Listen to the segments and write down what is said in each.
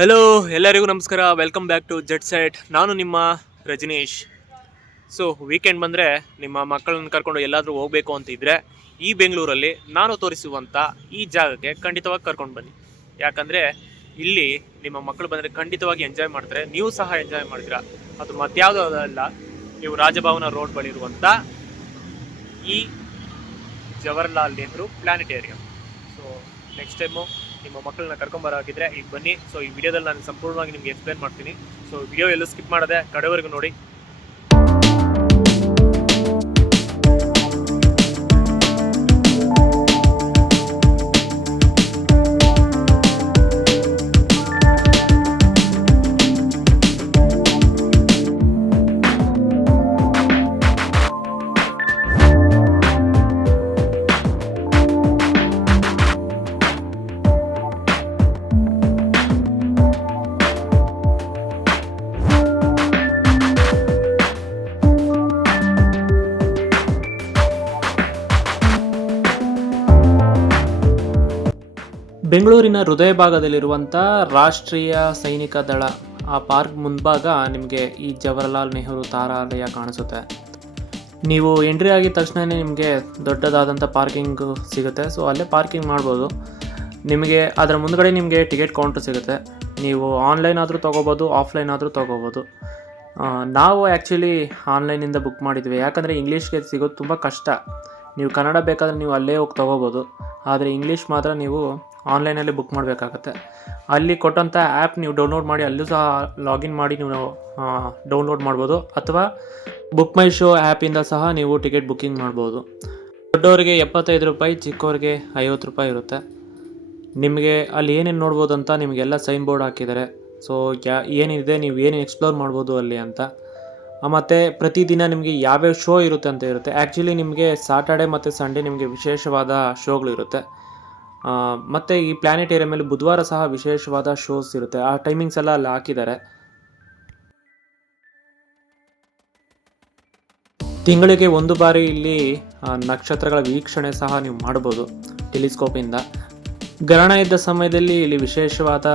Hello ಎಲ್ಲರಿಗೂ ನಮಸ್ಕಾರ. Welcome back to jet set ನಾನು ನಿಮ್ಮ ರಜನೀಶ್. ಸೊ ವೀಕೆಂಡ್ ಬಂದರೆ ನಿಮ್ಮ ಮಕ್ಕಳನ್ನ ಕರ್ಕೊಂಡು ಎಲ್ಲಾದರೂ ಹೋಗಬೇಕು ಅಂತ ಇದ್ದರೆ ಈ ಬೆಂಗಳೂರಲ್ಲಿ ನಾನು ತೋರಿಸುವಂಥ ಈ ಜಾಗಕ್ಕೆ ಖಂಡಿತವಾಗಿ ಕರ್ಕೊಂಡು ಬನ್ನಿ. ಯಾಕಂದರೆ ಇಲ್ಲಿ ನಿಮ್ಮ ಮಕ್ಕಳು ಬಂದರೆ ಖಂಡಿತವಾಗಿ ಎಂಜಾಯ್ ಮಾಡ್ತಾರೆ. ನೀವು ಸಹ ಎಂಜಾಯ್ ಮಾಡ್ತೀರಾ? ಅದು ಮತ್ಯಾವುದೂ ಅಲ್ಲ, ನೀವು ರಾಜಭವನ ರೋಡ್ ಬಳಿ ಇರುವಂಥ ಈ Jawaharlal Nehru planetarium so next time ನಿಮ್ಮ ಮಕ್ಕಳನ್ನ ಕರ್ಕೊಂಬರಾಗಿದ್ರೆ ಈಗ ಬನ್ನಿ. ಸೊ ಈ ವಿಡಿಯೋದಲ್ಲಿ ನಾನು ಸಂಪೂರ್ಣವಾಗಿ ನಿಮ್ಗೆ ಎಕ್ಸ್ಪ್ಲೇನ್ ಮಾಡ್ತೀನಿ. ಸೊ ವಿಡಿಯೋ ಎಲ್ಲೂ ಸ್ಕಿಪ್ ಮಾಡದೆ, ಕಡೆವರೆಗೂ ನೋಡಿ. ಬೆಂಗಳೂರಿನ ಹೃದಯ ಭಾಗದಲ್ಲಿರುವಂಥ ರಾಷ್ಟ್ರೀಯ ಸೈನಿಕ ದಳ ಆ ಪಾರ್ಕ್ ಮುಂಭಾಗ ನಿಮಗೆ ಈ ಜವಾಹರ್ಲಾಲ್ ನೆಹರು ತಾರಾಲಯ ಕಾಣಿಸುತ್ತೆ. ನೀವು ಎಂಟ್ರಿ ಆಗಿದ ತಕ್ಷಣವೇ ನಿಮಗೆ ದೊಡ್ಡದಾದಂಥ ಪಾರ್ಕಿಂಗು ಸಿಗುತ್ತೆ. ಸೊ, ಅಲ್ಲೇ ಪಾರ್ಕಿಂಗ್ ಮಾಡ್ಬೋದು. ನಿಮಗೆ ಅದರ ಮುಂದ್ಗಡೆ ನಿಮಗೆ ಟಿಕೆಟ್ ಕೌಂಟರ್ ಸಿಗುತ್ತೆ. ನೀವು ಆನ್ಲೈನ್ ಆದರೂ ತೊಗೋಬೋದು, ಆಫ್ಲೈನ್ ಆದರೂ ತೊಗೋಬೋದು. ನಾವು ಆ್ಯಕ್ಚುಲಿ ಆನ್ಲೈನಿಂದ ಬುಕ್ ಮಾಡಿದ್ವಿ. ಯಾಕಂದರೆ ಇಂಗ್ಲೀಷ್ಗೆ ಸಿಗೋದು ತುಂಬ ಕಷ್ಟ. ನೀವು ಕನ್ನಡ ಬೇಕಾದರೆ ನೀವು ಅಲ್ಲೇ ಹೋಗಿ ತೊಗೋಬೋದು. ಆದರೆ ಇಂಗ್ಲೀಷ್ ಮಾತ್ರ ನೀವು ಆನ್ಲೈನಲ್ಲಿ ಬುಕ್ ಮಾಡಬೇಕಾಗತ್ತೆ. ಅಲ್ಲಿ ಕೊಟ್ಟಂಥ ಆ್ಯಪ್ ನೀವು ಡೌನ್ಲೋಡ್ ಮಾಡಿ ಅಲ್ಲೂ ಸಹ ಲಾಗಿನ್ ಮಾಡಿ ನೀವು ಡೌನ್ಲೋಡ್ ಮಾಡ್ಬೋದು. ಅಥವಾ ಬುಕ್ ಮೈ ಶೋ ಆ್ಯಪಿಂದ ಸಹ ನೀವು ಟಿಕೆಟ್ ಬುಕ್ಕಿಂಗ್ ಮಾಡ್ಬೋದು. ದೊಡ್ಡವರಿಗೆ ಎಪ್ಪತ್ತೈದು ರೂಪಾಯಿ, ಚಿಕ್ಕವರಿಗೆ ಐವತ್ತು ರೂಪಾಯಿ ಇರುತ್ತೆ. ನಿಮಗೆ ಅಲ್ಲಿ ಏನೇನು ನೋಡ್ಬೋದು ಅಂತ ನಿಮಗೆಲ್ಲ ಸೈನ್ ಬೋರ್ಡ್ ಹಾಕಿದ್ದಾರೆ. ಸೊ ಯಾ, ಏನಿದೆ, ನೀವು ಏನು ಎಕ್ಸ್ಪ್ಲೋರ್ ಮಾಡ್ಬೋದು ಅಲ್ಲಿ ಅಂತ. ಮತ್ತು ಪ್ರತಿದಿನ ನಿಮಗೆ ಯಾವ್ಯಾವ ಶೋ ಇರುತ್ತೆ ಅಂತ ಇರುತ್ತೆ. ಆ್ಯಕ್ಚುಲಿ ನಿಮಗೆ ಸಾಟರ್ಡೆ ಮತ್ತು ಸಂಡೇ ನಿಮಗೆ ವಿಶೇಷವಾದ ಶೋಗಳು ಇರುತ್ತೆ. ಮತ್ತು ಈ ಪ್ಲಾನೆಟೇರಿಯಮಲ್ಲಿ ಬುಧವಾರ ಸಹ ವಿಶೇಷವಾದ ಶೋಸ್ ಇರುತ್ತೆ. ಆ ಟೈಮಿಂಗ್ಸ್ ಎಲ್ಲ ಅಲ್ಲಿ ಹಾಕಿದ್ದಾರೆ. ತಿಂಗಳಿಗೆ ಒಂದು ಬಾರಿ ಇಲ್ಲಿ ನಕ್ಷತ್ರಗಳ ವೀಕ್ಷಣೆ ಸಹ ನೀವು ಮಾಡ್ಬೋದು ಟೆಲಿಸ್ಕೋಪಿಂದ. ಗ್ರಹಣ ಇದ್ದ ಸಮಯದಲ್ಲಿ ಇಲ್ಲಿ ವಿಶೇಷವಾದ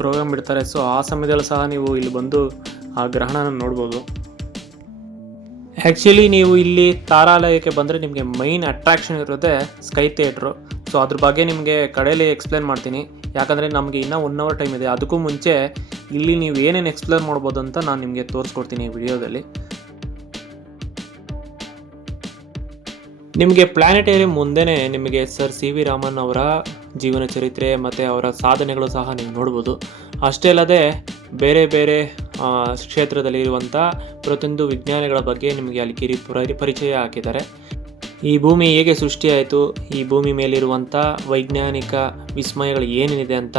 ಪ್ರೋಗ್ರಾಮ್ ಇಡ್ತಾರೆ. ಸೊ ಆ ಸಮಯದಲ್ಲೂ ಸಹ ನೀವು ಇಲ್ಲಿ ಬಂದು ಆ ಗ್ರಹಣನ ನೋಡ್ಬೋದು. ಆ್ಯಕ್ಚುಲಿ ನೀವು ಇಲ್ಲಿ ತಾರಾಲಯಕ್ಕೆ ಬಂದರೆ ನಿಮಗೆ ಮೈನ್ ಅಟ್ರಾಕ್ಷನ್ ಇರೋದೇ ಸ್ಕೈ ಥಿಯೇಟ್ರು ಸೊ ಅದ್ರ ಬಗ್ಗೆ ನಿಮಗೆ ಕಡೆಯಲ್ಲಿ ಎಕ್ಸ್ಪ್ಲೇನ್ ಮಾಡ್ತೀನಿ. ಯಾಕಂದರೆ ನಮಗೆ ಇನ್ನೂ ಒನ್ ಅವರ್ ಟೈಮ್ ಇದೆ. ಅದಕ್ಕೂ ಮುಂಚೆ ಇಲ್ಲಿ ನೀವು ಏನೇನು ಎಕ್ಸ್ಪ್ಲೇನ್ ಮಾಡ್ಬೋದು ಅಂತ ನಾನು ನಿಮಗೆ ತೋರಿಸ್ಕೊಡ್ತೀನಿ ಈ ವಿಡಿಯೋದಲ್ಲಿ. ನಿಮಗೆ ಪ್ಲಾನೆಟೇರಿಯಂ ಮುಂದೆನೇ ನಿಮಗೆ ಸರ್ ಸಿ ವಿ ರಾಮನ್ ಅವರ ಜೀವನ ಚರಿತ್ರೆ ಮತ್ತು ಅವರ ಸಾಧನೆಗಳು ಸಹ ನೀವು ನೋಡ್ಬೋದು. ಅಷ್ಟೇ ಅಲ್ಲದೆ ಬೇರೆ ಬೇರೆ ಕ್ಷೇತ್ರದಲ್ಲಿ ಇರುವಂಥ ಪ್ರತಿಯೊಂದು ವಿಜ್ಞಾನಿಗಳ ಬಗ್ಗೆ ನಿಮಗೆ ಅಲ್ಲಿ ಕಿರಿ ಪರಿಚಯ ಹಾಕಿದ್ದಾರೆ. ಈ ಭೂಮಿ ಹೇಗೆ ಸೃಷ್ಟಿಯಾಯಿತು, ಈ ಭೂಮಿ ಮೇಲಿರುವಂಥ ವೈಜ್ಞಾನಿಕ ವಿಸ್ಮಯಗಳು ಏನೇನಿದೆ ಅಂತ,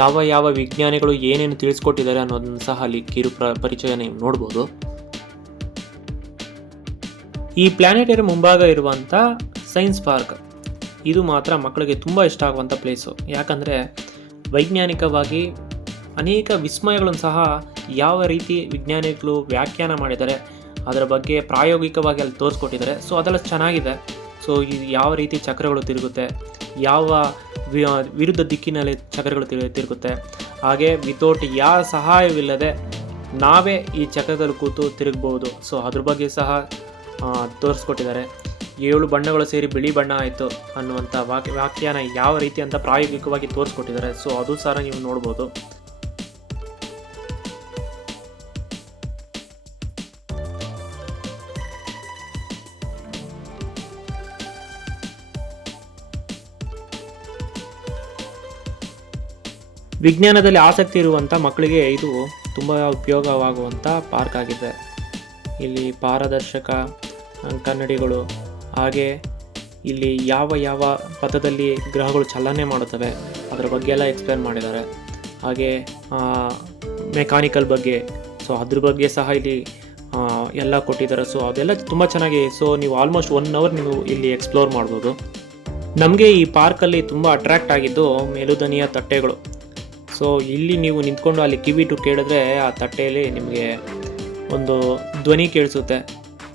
ಯಾವ ಯಾವ ವಿಜ್ಞಾನಿಗಳು ಏನೇನು ತಿಳಿಸ್ಕೊಟ್ಟಿದ್ದಾರೆ ಅನ್ನೋದನ್ನು ಸಹ ಅಲ್ಲಿ ಕಿರು ಪ್ರ ಪರಿಚಯ ನೀವು ನೋಡ್ಬೋದು. ಈ ಪ್ಲಾನೆಟೇರಿಯಂ ಮುಂಭಾಗ ಇರುವಂಥ ಸೈನ್ಸ್ ಪಾರ್ಕ್, ಇದು ಮಾತ್ರ ಮಕ್ಕಳಿಗೆ ತುಂಬ ಇಷ್ಟ ಆಗುವಂಥ ಪ್ಲೇಸು. ಯಾಕಂದರೆ ವೈಜ್ಞಾನಿಕವಾಗಿ ಅನೇಕ ವಿಸ್ಮಯಗಳನ್ನು ಸಹ ಯಾವ ರೀತಿ ವಿಜ್ಞಾನಿಗಳು ವ್ಯಾಖ್ಯಾನ ಮಾಡಿದ್ದಾರೆ ಅದರ ಬಗ್ಗೆ ಪ್ರಾಯೋಗಿಕವಾಗಿ ಅಲ್ಲಿ ತೋರಿಸ್ಕೊಟ್ಟಿದ್ದಾರೆ. ಸೊ ಅದೆಲ್ಲ ಚೆನ್ನಾಗಿದೆ. ಸೊ ಇದು ಯಾವ ರೀತಿ ಚಕ್ರಗಳು ತಿರುಗುತ್ತೆ, ಯಾವ ವಿರುದ್ಧ ದಿಕ್ಕಿನಲ್ಲಿ ಚಕ್ರಗಳು ತಿರು, ತಿರುಗುತ್ತೆ. ಹಾಗೆ ವಿತೌಟ್ ಯಾವ ಸಹಾಯವಿಲ್ಲದೆ ನಾವೇ ಈ ಚಕ್ರದಲ್ಲಿ ಕೂತು ತಿರುಗ್ಬೋದು. ಸೊ ಅದ್ರ ಬಗ್ಗೆ ಸಹ ತೋರಿಸ್ಕೊಟ್ಟಿದ್ದಾರೆ. ಏಳು ಬಣ್ಣಗಳು ಸೇರಿ ಬಿಳಿ ಬಣ್ಣ ಆಯಿತು ಅನ್ನುವಂಥ ವಾಕ್ಯ ವ್ಯಾಖ್ಯಾನ ಯಾವ ರೀತಿ ಅಂತ ಪ್ರಾಯೋಗಿಕವಾಗಿ ತೋರಿಸ್ಕೊಟ್ಟಿದ್ದಾರೆ. ಸೊ ಅದು ಸಹ ನೀವು ನೋಡ್ಬೋದು. ವಿಜ್ಞಾನದಲ್ಲಿ ಆಸಕ್ತಿ ಇರುವಂಥ ಮಕ್ಕಳಿಗೆ ಇದು ತುಂಬ ಉಪಯೋಗವಾಗುವಂಥ ಪಾರ್ಕ್ ಆಗಿದೆ. ಇಲ್ಲಿ ಪಾರದರ್ಶಕ ಕನ್ನಡಿಗಳು, ಹಾಗೆ ಇಲ್ಲಿ ಯಾವ ಯಾವ ಪಥದಲ್ಲಿ ಗ್ರಹಗಳು ಚಲನೆ ಮಾಡುತ್ತವೆ, ಅದರ ಬಗ್ಗೆ ಎಲ್ಲ ಎಕ್ಸ್ಪ್ಲೇನ್ ಮಾಡಿದ್ದಾರೆ. ಹಾಗೆ ಮೆಕ್ಯಾನಿಕಲ್ ಬಗ್ಗೆ ಸೊ ಅದ್ರ ಬಗ್ಗೆ ಸಹ ಇಲ್ಲಿ ಎಲ್ಲ ಕೊಟ್ಟಿದ್ದಾರೆ. ಸೊ ಅದೆಲ್ಲ ತುಂಬ ಚೆನ್ನಾಗಿ ಸೊ ನೀವು ಆಲ್ಮೋಸ್ಟ್ ಒನ್ ಅವರ್ ನೀವು ಇಲ್ಲಿ ಎಕ್ಸ್ಪ್ಲೋರ್ ಮಾಡ್ಬೋದು. ನಮಗೆ ಈ ಪಾರ್ಕಲ್ಲಿ ತುಂಬ ಅಟ್ರ್ಯಾಕ್ಟ್ ಆಗಿದ್ದು ಮೇಲುದನಿಯ ತಟ್ಟೆಗಳು. ಸೊ ಇಲ್ಲಿ ನೀವು ನಿಂತ್ಕೊಂಡು ಅಲ್ಲಿ ಕಿವಿಟು ಕೇಳಿದ್ರೆ ಆ ತಟ್ಟೆಯಲ್ಲಿ ನಿಮಗೆ ಒಂದು ಧ್ವನಿ ಕೇಳಿಸುತ್ತೆ.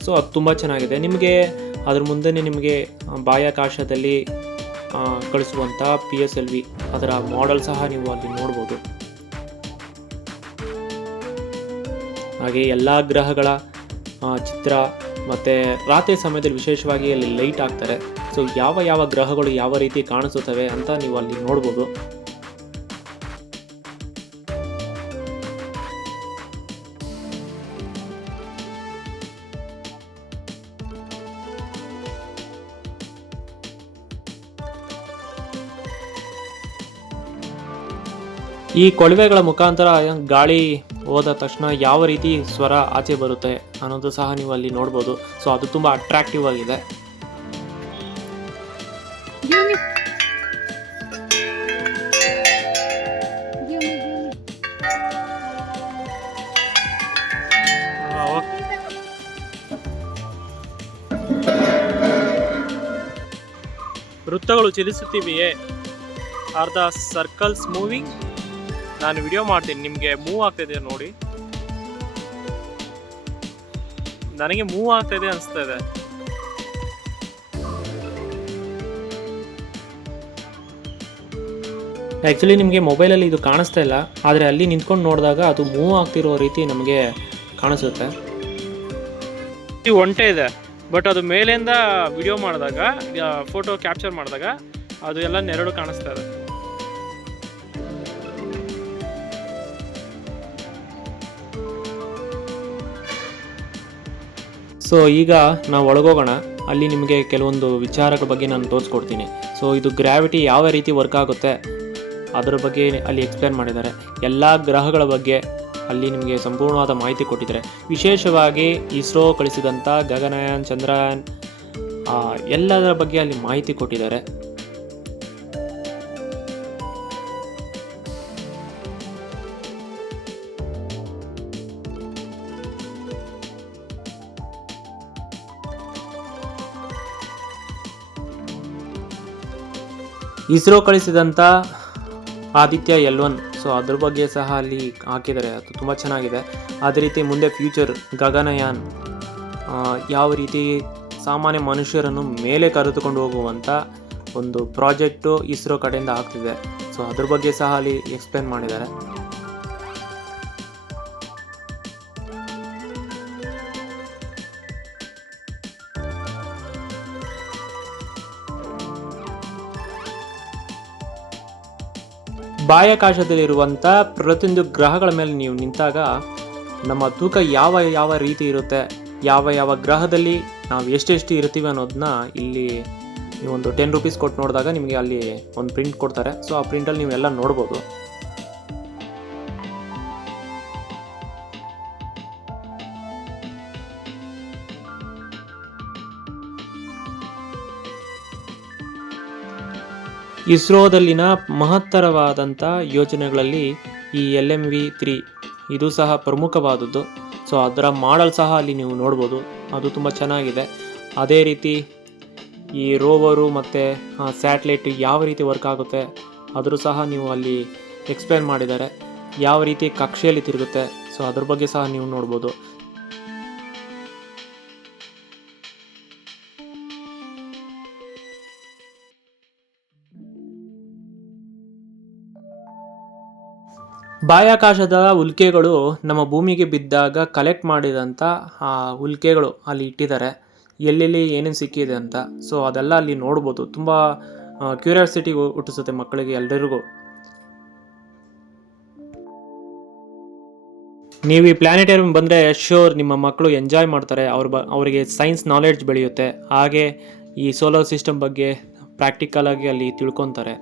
ಸೊ ಅದು ತುಂಬ ಚೆನ್ನಾಗಿದೆ. ನಿಮಗೆ ಅದ್ರ ಮುಂದೆನೇ ನಿಮಗೆ ಬಾಹ್ಯಾಕಾಶದಲ್ಲಿ ಕಳಿಸುವಂಥ ಪಿ ಎಸ್ ಎಲ್ ವಿ ಅದರ ಮಾಡಲ್ ಸಹ ನೀವು ಅಲ್ಲಿ ನೋಡ್ಬೋದು. ಹಾಗೆ ಎಲ್ಲ ಗ್ರಹಗಳ ಚಿತ್ರ ಮತ್ತು ರಾತ್ರಿ ಸಮಯದಲ್ಲಿ ವಿಶೇಷವಾಗಿ ಅಲ್ಲಿ ಲೈಟ್ ಆಗ್ತಾರೆ ಸೊ ಯಾವ ಯಾವ ಗ್ರಹಗಳು ಯಾವ ರೀತಿ ಕಾಣಿಸುತ್ತವೆ ಅಂತ ನೀವು ಅಲ್ಲಿ ನೋಡ್ಬೋದು. ಈ ಕೊಳವೆಗಳ ಮುಖಾಂತರ ಗಾಳಿ ಹೋದ ತಕ್ಷಣ ಯಾವ ರೀತಿ ಸ್ವರ ಆಚೆ ಬರುತ್ತೆ ಅನ್ನೋದು ಸಹ ನೀವು ಅಲ್ಲಿ ನೋಡ್ಬೋದು ಸೊ ಅದು ತುಂಬ ಅಟ್ರಾಕ್ಟಿವ್ ಆಗಿದೆ. ವೃತ್ತಗಳು ಚಲಿಸುತ್ತಿವೆಯೇ ಆರ್ ದ ಸರ್ಕಲ್ಸ್ ಮೂವಿಂಗ್ ನಾನು ವಿಡಿಯೋ ಮಾಡ್ತೀನಿ ನಿಮಗೆ ಮೂವ್ ಆಗ್ತಿದೆ ನೋಡಿ. ನನಗೆ ಮೂವ್ ಆಗ್ತಾ ಇದೆ ಅನಿಸ್ತಾ ಇದೆ ಆ್ಯಕ್ಚುಲಿ ನಿಮಗೆ ಮೊಬೈಲಲ್ಲಿ ಇದು ಕಾಣಿಸ್ತಾ ಇಲ್ಲ ಆದರೆ ಅಲ್ಲಿ ನಿಂತ್ಕೊಂಡು ನೋಡಿದಾಗ ಅದು ಮೂವ್ ಆಗ್ತಿರೋ ರೀತಿ ನಮಗೆ ಕಾಣಿಸುತ್ತೆ. ಈ ಒಂಟೆ ಇದೆ ಬಟ್ ಅದು ಮೇಲಿಂದ ವಿಡಿಯೋ ಮಾಡಿದಾಗ ಫೋಟೋ ಕ್ಯಾಪ್ಚರ್ ಮಾಡಿದಾಗ ಅದು ಎಲ್ಲ ನೆರಳು ಕಾಣಿಸ್ತಾ ಇದೆ. ಸೊ ಈಗ ನಾವು ಒಳಗೋಗೋಣ. ಅಲ್ಲಿ ನಿಮಗೆ ಕೆಲವೊಂದು ವಿಚಾರಗಳ ಬಗ್ಗೆ ನಾನು ತೋರಿಸ್ಕೊಡ್ತೀನಿ. ಸೊ ಇದು ಗ್ರಾವಿಟಿ ಯಾವ ರೀತಿ ವರ್ಕ್ ಆಗುತ್ತೆ? ಅದರ ಬಗ್ಗೆ ಅಲ್ಲಿ ಎಕ್ಸ್ಪ್ಲೇನ್ ಮಾಡಿದ್ದಾರೆ. ಎಲ್ಲ ಗ್ರಹಗಳ ಬಗ್ಗೆ ಅಲ್ಲಿ ನಿಮಗೆ ಸಂಪೂರ್ಣವಾದ ಮಾಹಿತಿ ಕೊಟ್ಟಿದ್ದಾರೆ. ವಿಶೇಷವಾಗಿ ಇಸ್ರೋ ಕಳಿಸಿದಂಥ ಗಗನಯಾನ್, ಚಂದ್ರಯಾನ್ ಎಲ್ಲದರ ಬಗ್ಗೆ ಅಲ್ಲಿ ಮಾಹಿತಿ ಕೊಟ್ಟಿದ್ದಾರೆ. ಇಸ್ರೋ ಕಳಿಸಿದಂಥ ಆದಿತ್ಯ ಎಲ್ ಒನ್. ಸೊ ಅದ್ರ ಬಗ್ಗೆ ಸಹ ಅಲ್ಲಿ ಹಾಕಿದ್ದಾರೆ. ಅದು ತುಂಬ ಚೆನ್ನಾಗಿದೆ. ಅದೇ ರೀತಿ ಮುಂದೆ ಫ್ಯೂಚರ್ ಗಗನಯಾನ್ ಯಾವ ರೀತಿ ಸಾಮಾನ್ಯ ಮನುಷ್ಯರನ್ನು ಮೇಲೆ ಕರೆದುಕೊಂಡು ಹೋಗುವಂಥ ಒಂದು ಪ್ರಾಜೆಕ್ಟು ಇಸ್ರೋ ಕಡೆಯಿಂದ ಆಗ್ತಿದೆ. ಸೊ ಅದ್ರ ಬಗ್ಗೆ ಸಹ ಅಲ್ಲಿ ಎಕ್ಸ್ಪ್ಲೇನ್ ಮಾಡಿದ್ದಾರೆ. ಬಾಹ್ಯಾಕಾಶದಲ್ಲಿರುವಂಥ ಪ್ರತಿಯೊಂದು ಗ್ರಹಗಳ ಮೇಲೆ ನೀವು ನಿಂತಾಗ ನಮ್ಮ ತೂಕ ಯಾವ ಯಾವ ರೀತಿ ಇರುತ್ತೆ, ಯಾವ ಯಾವ ಗ್ರಹದಲ್ಲಿ ನಾವು ಎಷ್ಟೆಷ್ಟು ಇರ್ತೀವಿ ಅನ್ನೋದನ್ನ ಇಲ್ಲಿ ನೀವು ಒಂದು ಟೆನ್ ರುಪೀಸ್ ಕೊಟ್ಟು ನೋಡಿದಾಗ ನಿಮಗೆ ಅಲ್ಲಿ ಒಂದು ಪ್ರಿಂಟ್ ಕೊಡ್ತಾರೆ. ಸೊ ಆ ಪ್ರಿಂಟಲ್ಲಿ ನೀವೆಲ್ಲ ನೋಡ್ಬೋದು. ಇಸ್ರೋದಲ್ಲಿನ ಮಹತ್ತರವಾದಂಥ ಯೋಜನೆಗಳಲ್ಲಿ ಈ ಎಲ್ ಎಂ ವಿ ತ್ರೀ, ಇದು ಸಹ ಪ್ರಮುಖವಾದದ್ದು. ಸೊ, ಅದರ ಮಾಡಲ್ ಸಹ ಅಲ್ಲಿ ನೀವು ನೋಡ್ಬೋದು. ಅದು ತುಂಬ ಚೆನ್ನಾಗಿದೆ. ಅದೇ ರೀತಿ ಈ ರೋವರು ಮತ್ತು ಸ್ಯಾಟ್ಲೈಟ್ ಯಾವ ರೀತಿ ವರ್ಕ್ ಆಗುತ್ತೆ, ಅದರೂ ಸಹ ನೀವು ಅಲ್ಲಿ ಎಕ್ಸ್ಪ್ಲೇನ್ ಮಾಡಿದ್ದಾರೆ. ಯಾವ ರೀತಿ ಕಕ್ಷೆಯಲ್ಲಿ ತಿರುಗುತ್ತೆ, ಸೊ, ಅದ್ರ ಬಗ್ಗೆ ಸಹ ನೀವು ನೋಡ್ಬೋದು. ಬಾಹ್ಯಾಕಾಶದ ಉಲ್ಕೆಗಳು ನಮ್ಮ ಭೂಮಿಗೆ ಬಿದ್ದಾಗ ಕಲೆಕ್ಟ್ ಮಾಡಿದಂಥ ಆ ಉಲ್ಕೆಗಳು ಅಲ್ಲಿ ಇಟ್ಟಿದ್ದಾರೆ. ಎಲ್ಲೆಲ್ಲಿ ಏನೇನು ಸಿಕ್ಕಿದೆ ಅಂತ. ಸೊ ಅದೆಲ್ಲ ಅಲ್ಲಿ ನೋಡ್ಬೋದು. ತುಂಬ ಕ್ಯೂರಿಯಾಸಿಟಿ ಹುಟ್ಟಿಸುತ್ತೆ ಮಕ್ಕಳಿಗೆ ಎಲ್ಲರಿಗೂ ನೀವು ಈ ಪ್ಲಾನೆಟೇರಿಯಂ ಬಂದರೆ ಶ್ಯೂರ್ ನಿಮ್ಮ ಮಕ್ಕಳು ಎಂಜಾಯ್ ಮಾಡ್ತಾರೆ. ಅವ್ರ ಬ, ಅವರಿಗೆ ಸೈನ್ಸ್ ನಾಲೆಡ್ಜ್ ಬೆಳೆಯುತ್ತೆ. ಹಾಗೆ ಈ ಸೋಲಾರ್ ಸಿಸ್ಟಮ್ ಬಗ್ಗೆ ಪ್ರಾಕ್ಟಿಕಲಾಗಿ ಅಲ್ಲಿ ತಿಳ್ಕೊತಾರೆ.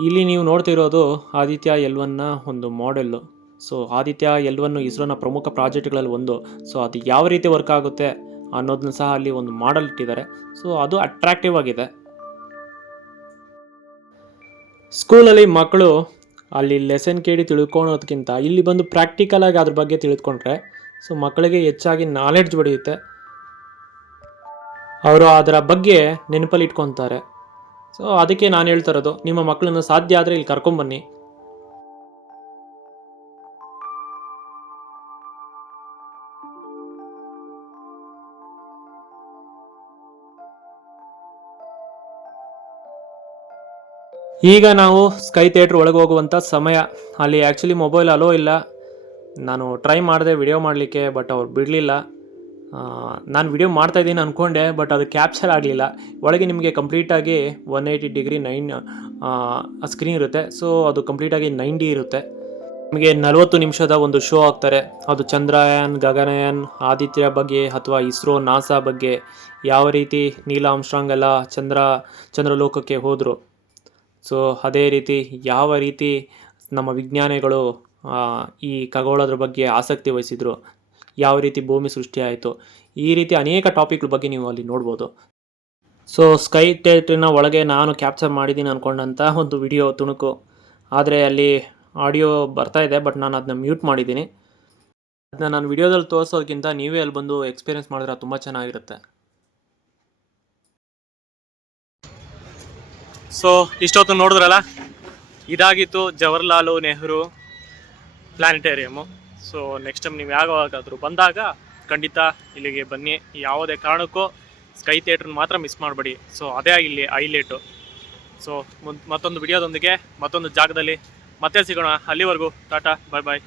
ಇಲ್ಲಿ ನೀವು ನೋಡ್ತಿರೋದು ಆದಿತ್ಯ ಎಲ್ ಒನ್ನ ಒಂದು model so Aditya L one ಇಸ್ರೋನ ಪ್ರಮುಖ ಪ್ರಾಜೆಕ್ಟ್ಗಳಲ್ಲಿ ಒಂದು. ಸೊ ಅದು ಯಾವ ರೀತಿ ವರ್ಕ್ ಆಗುತ್ತೆ ಅನ್ನೋದನ್ನ ಸಹ ಅಲ್ಲಿ ಒಂದು ಮಾಡಲ್ ಇಟ್ಟಿದ್ದಾರೆ. ಸೊ ಅದು ಅಟ್ರಾಕ್ಟಿವ್ ಆಗಿದೆ. ಸ್ಕೂಲಲ್ಲಿ ಮಕ್ಕಳು ಅಲ್ಲಿ ಲೆಸನ್ ಕೇಳಿ ತಿಳ್ಕೊಳೋದಕ್ಕಿಂತ ಇಲ್ಲಿ ಬಂದು ಪ್ರಾಕ್ಟಿಕಲ್ ಆಗಿ ಅದ್ರ ಬಗ್ಗೆ ತಿಳ್ಕೊಂಡ್ರೆ ಸೊ ಮಕ್ಕಳಿಗೆ ಹೆಚ್ಚಾಗಿ ನಾಲೆಡ್ಜ್ ಬೆಳೆಯುತ್ತೆ ಅವರು ಅದರ ಬಗ್ಗೆ ನೆನಪಲ್ಲಿ ಇಟ್ಕೊತಾರೆ. ಸೊ ಅದಕ್ಕೆ ನಾನು ಹೇಳ್ತಾ ಇರೋದು, ನಿಮ್ಮ ಮಕ್ಕಳನ್ನು ಸಾಧ್ಯ ಆದರೆ ಇಲ್ಲಿ ಕರ್ಕೊಂಬನ್ನಿ ಈಗ ನಾವು ಸ್ಕೈ ಥಿಯೇಟ್ರ್ ಒಳಗೆ ಹೋಗುವಂಥ ಸಮಯ. ಅಲ್ಲಿ ಆ್ಯಕ್ಚುಲಿ ಮೊಬೈಲ್ ಅಲೋ ಇಲ್ಲ. ನಾನು ಟ್ರೈ ಮಾಡಿದೆ ವಿಡಿಯೋ ಮಾಡಲಿಕ್ಕೆ ಬಟ್ ಅವ್ರು ಬಿಡಲಿಲ್ಲ. ನಾನು ವಿಡಿಯೋ ಮಾಡ್ತಾಯಿದ್ದೀನಿ ಅಂದ್ಕೊಂಡೆ ಬಟ್ ಅದು ಕ್ಯಾಪ್ಚರ್ ಆಗಲಿಲ್ಲ. ಒಳಗೆ ನಿಮಗೆ ಕಂಪ್ಲೀಟಾಗಿ one eighty degree nine screen ಇರುತ್ತೆ. ಸೊ ಅದು ಕಂಪ್ಲೀಟಾಗಿ ನೈನ್ ಡಿ ಇರುತ್ತೆ. ನಿಮಗೆ ನಲವತ್ತು ನಿಮಿಷದ ಒಂದು ಶೋ ಆಗ್ತಾರೆ. ಅದು ಚಂದ್ರಯಾನ್, ಗಗನಯಾನ್, ಆದಿತ್ಯ ಬಗ್ಗೆ ಅಥವಾ ಇಸ್ರೋ ನಾಸಾ ಬಗ್ಗೆ ಯಾವ ರೀತಿ ನೀಲ ಆಮ್ಸ್ಟ್ರಾಂಗ್ ಎಲ್ಲ ಚಂದ್ರ, ಚಂದ್ರಲೋಕಕ್ಕೆ ಹೋದರು. ಸೊ ಅದೇ ರೀತಿ ಯಾವ ರೀತಿ ನಮ್ಮ ವಿಜ್ಞಾನಿಗಳು ಈ ಖಗೋಳದ್ರ ಬಗ್ಗೆ ಆಸಕ್ತಿ ವಹಿಸಿದರು. ಯಾವ ರೀತಿ ಭೂಮಿ ಸೃಷ್ಟಿಯಾಯಿತು ಈ ರೀತಿ ಅನೇಕ ಟಾಪಿಕ್ಗಳ ಬಗ್ಗೆ ನೀವು ಅಲ್ಲಿ ನೋಡ್ಬೋದು. ಸೊ ಸ್ಕೈ ಥಿಯೇಟ್ರಿನ ಒಳಗೆ ನಾನು ಕ್ಯಾಪ್ಚರ್ ಮಾಡಿದ್ದೀನಿ ಅಂದ್ಕೊಂಡಂಥ ಒಂದು ವಿಡಿಯೋ ತುಣುಕು. ಆದರೆ ಅಲ್ಲಿ ಆಡಿಯೋ ಬರ್ತಾ ಇದೆ ಬಟ್ ನಾನು ಅದನ್ನ ಮ್ಯೂಟ್ ಮಾಡಿದ್ದೀನಿ. ಅದನ್ನ ನಾನು ವಿಡಿಯೋದಲ್ಲಿ ತೋರಿಸೋದಕ್ಕಿಂತ ನೀವೇ ಅಲ್ಲಿ ಬಂದು ಎಕ್ಸ್ಪೀರಿಯೆನ್ಸ್ ಮಾಡಿದ್ರೆ ತುಂಬ ಚೆನ್ನಾಗಿರುತ್ತೆ. ಸೊ ಇಷ್ಟೊತ್ತು ನೋಡಿದ್ರಲ್ಲ? ಇದಾಗಿತ್ತು Jawaharlal Nehru planetarium so next time ನೀವು ಯಾವಾಗಾದರೂ ಬಂದಾಗ ಖಂಡಿತ ಇಲ್ಲಿಗೆ ಬನ್ನಿ. ಯಾವುದೇ ಕಾರಣಕ್ಕೂ ಸ್ಕೈ ಥಿಯೇಟ್ರನ್ನ ಮಾತ್ರ ಮಿಸ್ ಮಾಡಬೇಡಿ. ಸೊ ಅದೇ ಇಲ್ಲಿ ಹೈಲೈಟು ಸೊ ಮತ್ತೊಂದು ವಿಡಿಯೋದೊಂದಿಗೆ ಮತ್ತೊಂದು ಜಾಗದಲ್ಲಿ ಮತ್ತೆ ಸಿಗೋಣ. ಅಲ್ಲಿವರೆಗೂ ಟಾಟಾ ಬಾಯ್ ಬಾಯ್